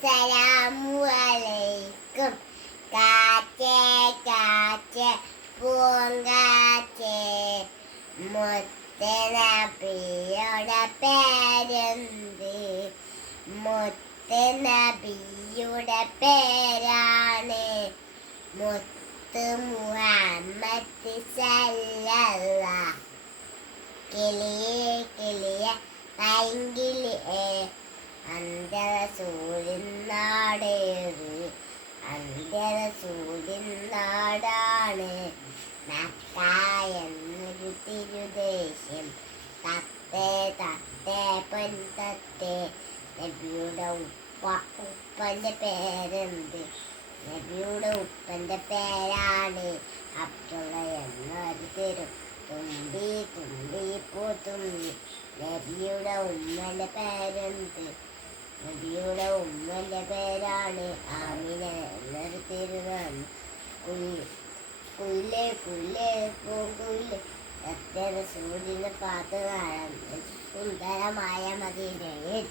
അസ്സലാമു അലൈക്കും. കാറ്റേ കാറ്റേ പൂങ്കാറ്റേ, മുത്തനബിയുടെ പേരെന്ത്? മുത്തനബിയുടെ പേരാണ് മുത്ത് മുഹമ്മദ് സല്ലല്ലാഹ്. കിളിയെ കിളിയെ പൈങ്കിളിയെ അന്തരസൂര്യൻ നാടേറി, അന്തരസൂര്യൻ നാടാണ് മക്ക എന്നൊരു തിരുദേശം. തത്തേ തത്തേ പൊൻതത്തേ, നബിയുടെ ഉപ്പന്റെ പേരെന്ത്? നബിയുടെ ഉപ്പന്റെ പേരാണ് അബ്ദുള്ള എന്നൊരു തിരു. തുമ്പി തുമ്പി പൂത്തുമ്പി, നബിയുടെ ഉമ്മന്റെ പേരെന്ത്? നബിയുടെ ഉമ്മന്റെ പേരാണ് ആമിന എന്നൊരു തിരുനാണ്. കുയിലേ കുയിലേ പൂങ്കുയിലേ, എത്ര സൂര്യനെ പാത്ത് കാണാൻ സുന്ദരമായ മദീനയിൽ